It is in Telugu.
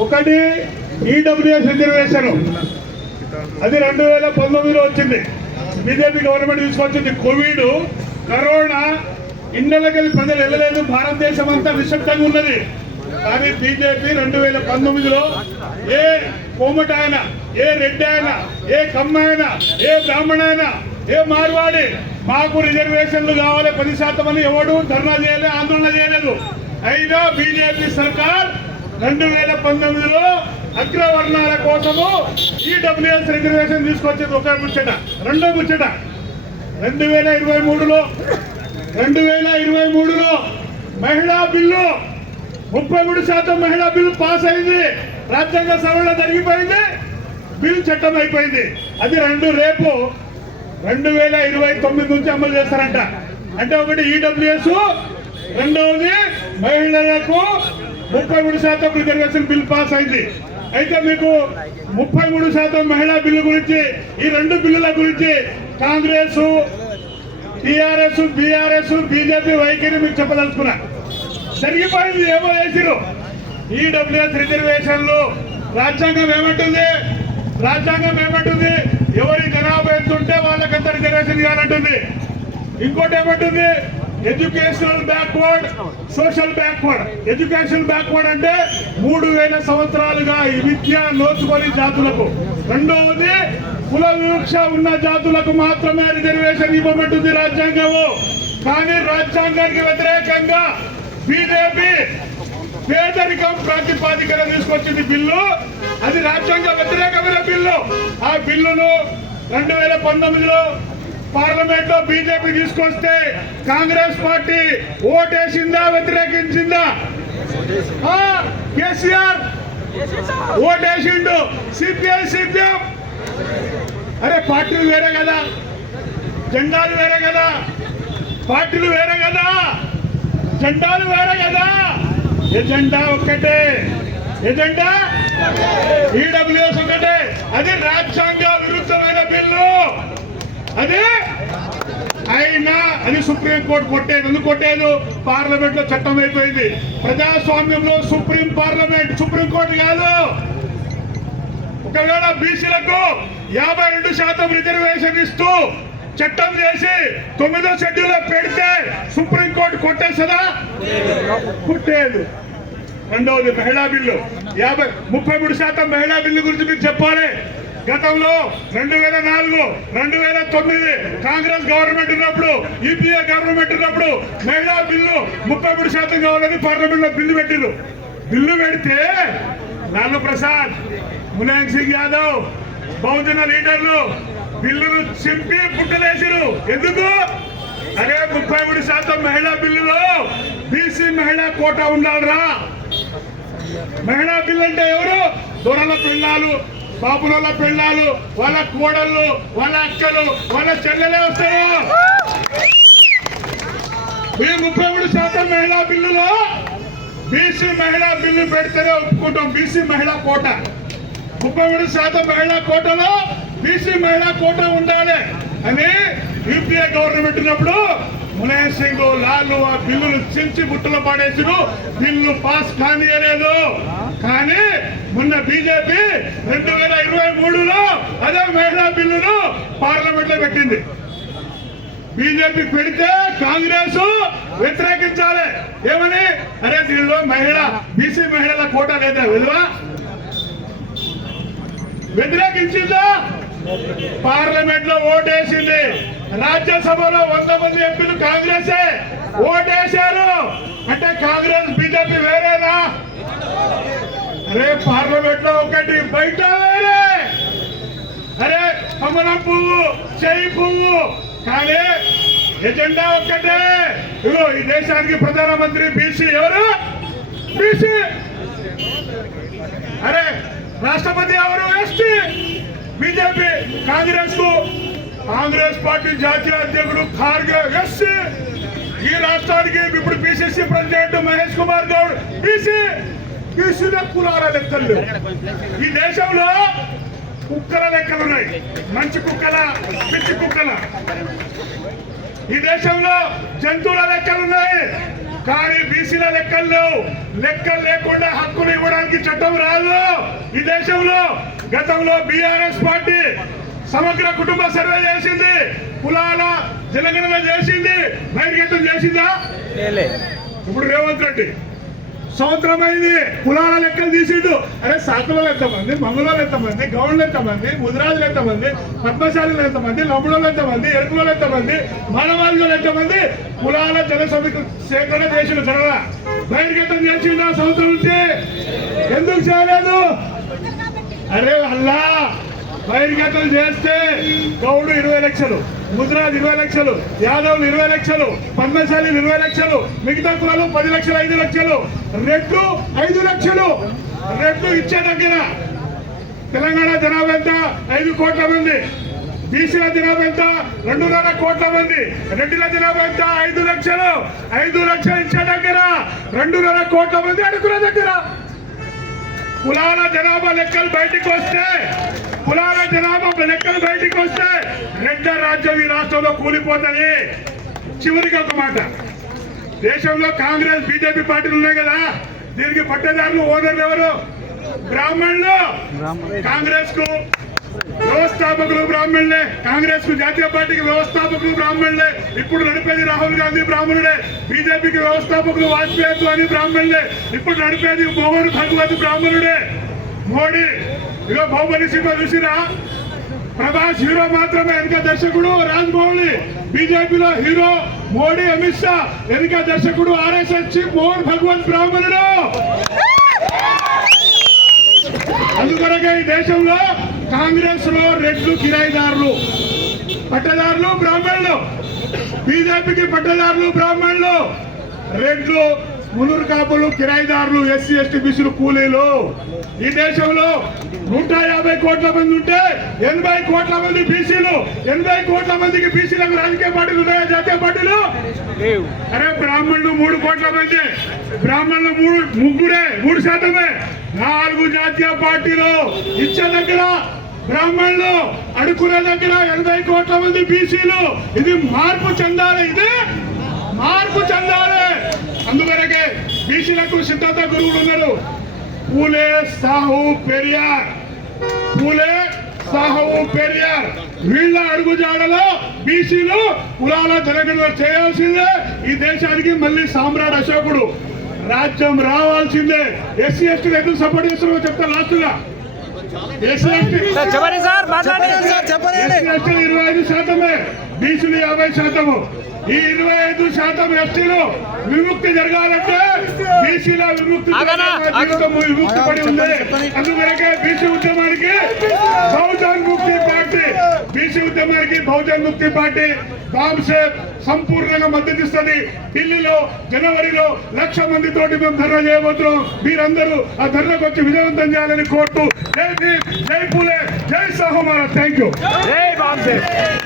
ఒకటి ఈడబ్ల్యూఎస్ రిజర్వేషన్, అది 2019లో వచ్చింది. బీజేపీ గవర్నమెంట్ తీసుకొచ్చింది. కోవిడ్, కరోనా, ఇళ్ళకి ప్రజలు వెళ్ళలేదు. భారతదేశం అంతా నిశ్శబ్దంగా ఉన్నది. కానీ బీజేపీ 2019లో ఏ కోమట అయినా, ఏ రెడ్డి అయినా, ఏ కమ్మ అయినా, ఏ బ్రాహ్మణ అయినా, ఏ మార్వాడి మాకు రిజర్వేషన్లు కావాలి 10% అని ఎవడు ధర్నా చేయలేదు, ఆందోళన చేయలేదు. అయినా బీజేపీ సర్కార్ 2019లో అగ్రవర్ణాల కోసము ఈడబ్ల్యూఎస్ రిజర్వేషన్ తీసుకొచ్చేది. ఒక ముచ్చట. రెండో ముచ్చట, 2023లో మహిళా బిల్లు 33% మహిళా బిల్లు పాస్ అయింది. రాజ్యాంగ సభలో జరిగిపోయింది, బిల్లు చట్టం అయిపోయింది. అది రేపు 2029 నుంచి అమలు చేస్తారంట. అంటే ఒకటి ఈడబ్ల్యూఎస్, రెండవది మహిళలకు 33% రిజర్వేషన్ బిల్ పాస్ అయింది. అయితే మీకు 33% మహిళా బిల్లు గురించి, ఈ రెండు బిల్లుల గురించి కాంగ్రెస్, టీఆర్ఎస్, బీఆర్ఎస్, బీజేపీ వైఖరి మీకు చెప్పదలుచుకున్నా. జరిగిపోయింది, ఏమో చేసిరు. ఈడబ్ల్యూఎస్ రిజర్వేషన్లు రాజ్యాంగం ఏమంటుంది? ఎవరి జనాభా ఎంత ఉంటే వాళ్ళకంత రిజర్వేషన్ ఇవ్వాలంటుంది. ఇంకోటి ఏమంటుంది? Educational backward, social backward. Education backward అంటే 3000 సంవత్సరాలుగా ఈ విద్య నోచుకొని జాతులకు. రెండవది కుల వివక్ష ఉన్న జాతులకు మాత్రమే రిజర్వేషన్ ఇవ్వబడుతుంది రాజ్యాంగము. కానీ రాజ్యాంగానికి వ్యతిరేకంగా బీజేపీ పేదరికం ప్రాతిపాదికన తీసుకొచ్చింది బిల్లు. అది రాజ్యాంగ వ్యతిరేకమైన బిల్లు. ఆ బిల్లును 2019లో పార్లమెంట్ లో బీజేపీ తీసుకొస్తే Congress party ఓటేసిందా, వ్యతిరేకించిందా? KCR ఓటేసిండు, CPI, CPM. అరే పార్టీలు వేరే కదా, జెండాలు వేరే కదా, పార్టీలు వేరే కదా, జెండాలు వేరే కదా, ఎజెండా ఒక్కటే, ఎజెండా ఈడబ్ల్యూఎస్ ఒకటే. అది రాజ్యాంగ విరుద్ధమైన బిల్లు. అది అయినా అది సుప్రీంకోర్టు కొట్టేది. ఎందుకు కొట్టేది? పార్లమెంట్ లో చట్టం అయిపోయింది. ప్రజాస్వామ్యంలో సుప్రీంకోర్టు కాదు. ఒకవేళ బీసీలకు 52% రిజర్వేషన్ ఇస్తూ చట్టం చేసి 9వ షెడ్యూల్ పెడితే సుప్రీంకోర్టు కొట్టేస్తుందా? కొట్టేది. రెండవది మహిళా బిల్లు, 33% మహిళా బిల్లు గురించి మీకు చెప్పాలి. గతంలో 2004, 2009 కాంగ్రెస్ గవర్నమెంట్ ఉన్నప్పుడు, యూపీఏ గవర్నమెంట్ ఉన్నప్పుడు మహిళా బిల్లు 33% కావాలని పార్లమెంట్ లో బిల్లు పెడితే లాలూ ప్రసాద్, ములాయం సింగ్ యాదవ్, బహుజన లీడర్లు బిల్లును చింపి పుట్టలేసిరు. ఎందుకు? అరే 33% మహిళా బిల్లులో బీసీ మహిళా కోటా ఉండాలరా. మహిళా బిల్లు అంటే ఎవరు? దొరల పిల్లలు, బాబుల పిల్లలు, వాళ్ళ కోడళ్ళు, వాళ్ళ అక్కలు, వాళ్ళ చెల్లెలే వస్తారు. ఈ 33% మహిళా బిల్లులో బీసీ మహిళా బిల్లు పెడితేనే ఒప్పుకుంటాం. బీసీ మహిళా కోట 33% మహిళా కోటలో బీసీ మహిళా కోట ఉండాలి అని యూపీఏ గవర్నమెంట్ ఉన్నప్పుడు ములాయం సింగ్, లాలు ఆ బిల్లును చించి బుట్టలో పడేసిరు. Bill pass కానియలేదు. కానీ మొన్న బీజేపీ 2023లో అదే మహిళా బిల్లును పార్లమెంట్ లో పెట్టింది. బీజేపీ పెడితే కాంగ్రెస్ వ్యతిరేకించాలి. ఏమని? అరే దీనిలో బీసీ మహిళల కోటా లేదా? వ్యతిరేకించిందా? పార్లమెంట్ లో ఓటేసింది. రాజ్యసభలో 100 మంది ఎంపీలు కాంగ్రెసే ఓటేశారు. అంటే కాంగ్రెస్ బీజేపీ వేరేనా? అరే పార్లమెంట్ లో ఒకటి, బయట వేరే. అరే కమలం పువ్వు, చెయ్యి పువ్వు, కానీ ఎజెండా ఒక్కటే. ఇగో ఈ దేశానికి ప్రధానమంత్రి బీసీ. ఎవరు? బీసీ. అరే రాష్ట్రపతి ఎవరు? ఎస్టీ. బీజేపీ. కాంగ్రెస్ పార్టీ జాతీయ అధ్యక్షుడు ఖార్గే ఎస్సీ. ఈ రాష్ట్రానికి ఇప్పుడు పిసిసి ప్రెసిడెంట్ మహేష్ కుమార్ గౌడ్ బీసీలో కులాల లెక్కలు. ఈ దేశంలో కుక్కల లెక్కలు ఉన్నాయి. మంచి కుక్కల, పిచ్చి కుక్కల. ఈ దేశంలో జంతువుల లెక్కలు ఉన్నాయి. కానీ బీసీల లెక్కలు లేవు. లెక్కలు లేకుండా హక్కులు ఇవ్వడానికి చట్టం రాదు ఈ దేశంలో. గతంలో బీఆర్ఎస్ పార్టీ సమగ్ర కుటుంబ సర్వే చేసింది, కులాల జనగణన చేసింది, బహిర్గతం చేసిందా? ఇప్పుడు రేవంత్ రెడ్డి సంవత్సరం అయింది, కులాల లెక్కలు తీసిండు. అరే సాకులలో ఎంతమంది, మంగళూరు ఎంతమంది, గౌండ్లు ఎంతమంది, ముదిరాజులు ఎంతమంది, పద్మశాలీలు ఎంతమంది, లంబులలో ఎంతమంది, ఎరుకులలో ఎంతమంది, మానవాళిలో ఎంతమంది, కులాల జన సేకరణ చేసిండు. జనగా బహిర్గతం చేసిండు ఆ సంవత్సరం నుంచి. ఎందుకు చేయలేదు? అరే అల్లా బహిర్గతం చేస్తే గౌడు 20 లక్షలు, ముద్రాజ్ 20 లక్షలు, యాదవులు 20 లక్షలు, పద్మశాలీలు 20 లక్షలు, మిగతా కులాలు 10 లక్షలు, 5 లక్షలు, రెడ్లు 5 లక్షలు. రెడ్లు ఇచ్చే దగ్గర తెలంగాణ జనాభా ఎంత? 5 కోట్ల మంది. బీసీల జనాభా ఎంత? 2.5 కోట్ల మంది. రెడ్డిల జనాభా ఎంత? 5 లక్షలు. 5 లక్షలు ఇచ్చే దగ్గర 2.5 కోట్ల మంది అడుగుల దగ్గర. కులాల జనాభా లెక్కలు బయటికి వస్తే, కులాల జనాభా లెక్కలు బయటికి వస్తే రెడ్డ రాజ్యం ఈ రాష్ట్రంలో కూలిపోతుంది. చివరికి ఒక మాట, దేశంలో కాంగ్రెస్ బీజేపీ పార్టీలు ఉన్నాయి కదా, దీనికి పట్టేదారులు ఓనర్లు ఎవరు? బ్రాహ్మణులు. కాంగ్రెస్ కు వ్యవస్థాపకులు బ్రాహ్మణులే, కాంగ్రెస్ కు జాతీయ పార్టీకి వ్యవస్థాపకులు బ్రాహ్మణులే. ఇప్పుడు నడిపేది రాహుల్ గాంధీ బ్రాహ్మణుడే. బీజేపీకి వ్యవస్థాపకులు వాజ్పేయి అని బ్రాహ్మణులే. ఇప్పుడు నడిపేది మోహన్ భగవత్ బ్రాహ్మణుడే. మోడీ ఇగో బాహుబలి సినిమా చూసిరా? ప్రభాస్ హీరో మాత్రమే, వెనుక దర్శకుడు రాజమౌళి. బీజేపీలో హీరో మోడీ, అమిత్ షా, వెనుక దర్శకుడు ఆర్ఎస్ఎస్ చీఫ్ మోహన్ భగవత్ బ్రాహ్మణుడు. అందుకొరకే ఈ దేశంలో కాంగ్రెస్ లో రెడ్లు కిరాయిదారులు, పట్టదారులు బ్రాహ్మణులు. బీజేపీకి పట్టదారులు బ్రాహ్మణులు, రెడ్లు మునురు కాపులు, కిరాయిదారులు, ఎస్సీ ఎస్టీ బీసీలు, కూలీలు. ఈ దేశంలో 150 కోట్ల మంది ఉంటే 80 కోట్ల మంది బీసీలు. 80 కోట్ల మందికి బీసీలకు రాజకీయ పార్టీలు ఉన్నాయా? జాతీయ పార్టీలు? అరే బ్రాహ్మణులు 3 కోట్ల మంది, బ్రాహ్మణులు 3% 4 జాతీయ పార్టీలు. ఇచ్చే దగ్గర బ్రాహ్మణులు, అడుకునే దగ్గర 80 కోట్ల మంది బీసీలు. ఇది మార్పు చెందాలి, ఇది మార్పు చెందాలి. అందువరకే బీసీలకు సిద్ధాంత గురువులు ఉన్నారు. పూలే, సాహు, పెరియార్. పూలే, సాహు, పెరియార్ వీళ్ళ అడుగుజాడలో బీసీలు కులాల జనగణన చేయాల్సిందే. ఈ దేశానికి మళ్ళీ సామ్రాట్ అశోకుడు రాజ్యం రావాల్సిందే. ఎస్సీ ఎస్టీలు ఎందుకు సపోర్ట్ చేస్తున్నారో చెప్తాను లాస్ట్ గా. ఎస్సీ ఎస్టీ 25%, బీసీలు 50%. ఈ 25% ఎస్టీలు విముక్తి జరగాలంటే బీసీల విముక్తి పడి ఉంది. అందువరకే బీసీ ఉద్యమానికి బహుజన్ ముక్తి పార్టీ, బీసీ ఉద్యమానికి బహుజన్ ముక్తి పార్టీ బాంబ్సేప్ సంపూర్ణంగా మద్దతు ఇస్తుంది. ఢిల్లీలో జనవరిలో 1,00,000 మందితోటి మేము ధర్నా చేయబోతున్నాం. మీరందరూ ఆ ధర్నాకు వచ్చి విజయవంతం చేయాలని కోరుతూ జై భీమ్, జై పూలే, జై సాహు మహారాజ్. Thank you.